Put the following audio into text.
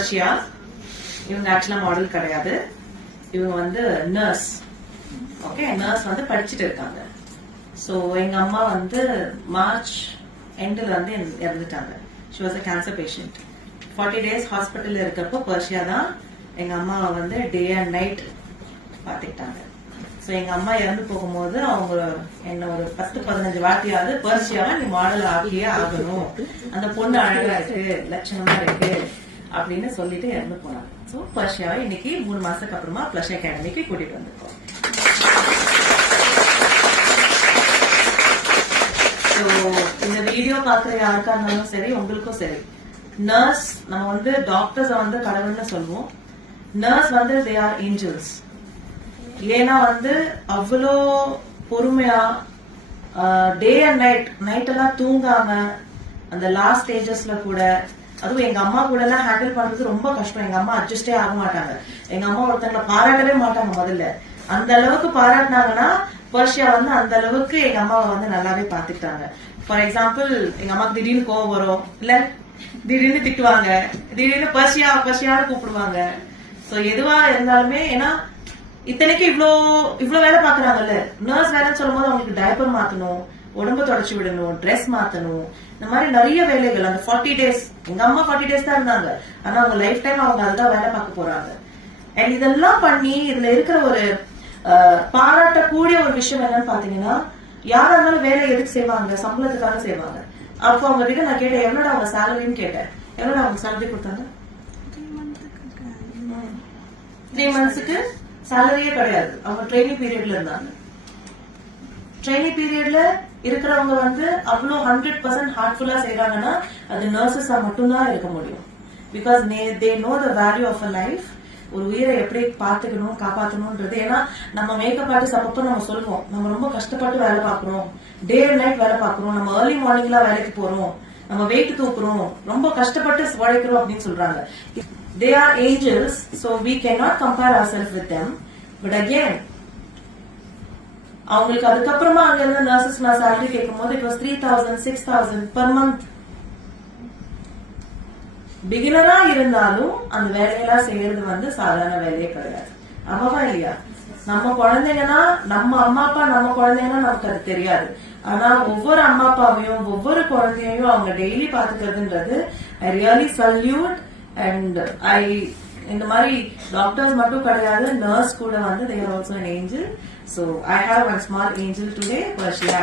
Persia. இவங்க ஆக்சுவலா model கிடையாது, இவங்க வந்து நர்ஸ். ஓகே, நர்ஸ் வந்து படிச்சுட்டு இருக்காங்க. ஸோ எங்க அம்மா வந்து மார்ச் எண்டில் வந்து இறந்துட்டாங்க. She was a cancer patient. 40 days ஹாஸ்பிட்டல்ல இருக்கப்போ பர்ஷியா தான் எங்க அம்மாவை வந்து டே அண்ட் நைட் பாத்துக்கிட்டாங்க. ஸோ எங்க அம்மா இறந்து போகும்போது அவங்க என்ன ஒரு 10-15 வாட்டியாவது பர்ஷியாவை நீ மாடல் ஆகியே ஆகணும், அந்த பொண்ணு அழகா இருக்கு, லட்சணமா இருக்கு அப்படின்னு சொல்லிட்டு இறந்து போனாங்க. ஸோ பர்ஷியாவை இன்னைக்கு 3 மாசத்துக்கு அப்புறமா பிளஷ் அகாடமிக்கு கூட்டிட்டு வந்திருக்கோம். ஸோ இந்த வீடியோ பாக்குற யாருக்கா இருந்தாலும் சரி, உங்களுக்கும் சரி, நர்ஸ் நம்ம வந்து டாக்டர்ஸ் வந்து கடவுள்னு சொல்லுவோம். நர்ஸ் வந்து தே ஆர் ஏஞ்சல்ஸ். ஏன்னா வந்து அவ்வளோ பொறுமையா டே அண்ட் நைட் எல்லாம் தூங்காம அந்த லாஸ்ட் ஸ்டேஜஸ்ல கூட, அதுவும் எங்க அம்மா கூட எல்லாம் ஹேண்டில் பண்றது ரொம்ப கஷ்டம். எங்க அம்மா அட்ஜஸ்டே ஆக மாட்டாங்க. எங்க அம்மா ஒருத்தங்களை பாராட்டவே மாட்டாங்க. முதல்ல அந்த அளவுக்கு பாராட்டினாங்கன்னா பர்ஷியா வந்து அந்த அளவுக்கு எங்க அம்மாவை வந்து நல்லாவே பாத்துக்கிட்டாங்க. ஃபார் எக்ஸாம்பிள், எங்க அம்மாக்கு திடீர்னு கோவம் வரும், இல்ல திடீர்னு திட்டுவாங்க, திடீர்னு பர்ஷியான்னு கூப்பிடுவாங்க. சோ எதுவா இருந்தாலுமே, ஏன்னா இத்தனைக்கு இவ்வளவு வேலை பாக்குறாங்கல்ல, நர்ஸ் வேலைன்னு சொல்லும் போது அவங்களுக்கு டைப்பர் மாத்தணும், உடம்பு தொடச்சு விடணும், ட்ரெஸ் மாத்தணும், இந்த மாதிரி நிறைய வேலைகள். அந்த 40 days, எங்க அம்மா 40 days தான் இருந்தாங்க, ஆனா அவங்க லைஃப் டைம் அவங்க அதுதான் வேலை பார்க்க போறாங்க. அண்ட் இதெல்லாம் பண்ணி இதுல இருக்கிற ஒரு பாராட்டக்கூடிய ஒரு விஷயம் என்னன்னு பாத்தீங்கன்னா, யாரா இருந்தாலும் வேலை எதுக்கு செய்வாங்க? சம்பளத்துக்காக செய்வாங்க. அப்போ அவங்க கிட்ட நான் கேட்டேன், எவ்வளோட அவங்க சேலரின்னு கேட்டேன். எவ்வளோட அவங்க சேலரி கொடுத்தாங்க? 3 monthsக்கு சேலரியே கிடையாது. அவங்க ட்ரைனிங் பீரியட்ல இருந்தாங்க. ட்ரைனிங் பீரியட்ல இருக்கிறவங்க வந்து அவ்வளோ 100% ஹார்ட்ஃபுல்லா செய்யறாங்கன்னா அது நர்சஸா மட்டும்தான் இருக்க முடியும். Because they know the value of a life. ஒரு உயிரை எப்படி பாத்துக்கணும், காப்பாற்றணும்ன்றது. ஏன்னா நம்ம மேக்கப் ஆர்டிஸ்ட் அப்பப்போ நம்ம சொல்லுவோம், நம்ம ரொம்ப கஷ்டப்பட்டு வேலை பார்க்கிறோம், டே அண்ட் நைட் வேலை பார்க்கிறோம், நம்ம ஏர்லி மார்னிங்லாம் வேலைக்கு போறோம், நம்ம வெயிட் தூக்குறோம், ரொம்ப கஷ்டப்பட்டு உழைக்கிறோம் அப்படின்னு சொல்றாங்க. They are angels, so we cannot compare ourselves with them. But again, அவங்களுக்கு அதுக்கப்புறமா அங்க இருந்த நர்சஸ் நான் சேலரி கேட்கும் போது it was 3,000, 6,000 per month. பிகினரா இருந்தாலும் அந்த வேலையெல்லாம் செய்யறது வந்து சாதாரண வேலையே கிடையாது. ஆமாவா இல்லையா? நம்ம குழந்தைங்கன்னா, நம்ம அம்மா அப்பா நம்ம குழந்தைங்கன்னா நமக்கு அது தெரியாது. ஆனா ஒவ்வொரு அம்மா அப்பாவையும் ஒவ்வொரு குழந்தையையும் அவங்க டெய்லி பாத்துக்கிறதுன்றது ஐ ரியலி சல்யூட். அண்ட் இந்த மாதிரி டாக்டர்ஸ் மட்டும் கிடையாது, நர்ஸ் கூட வந்து they are also an angel. So I have one small angel today, Purshia.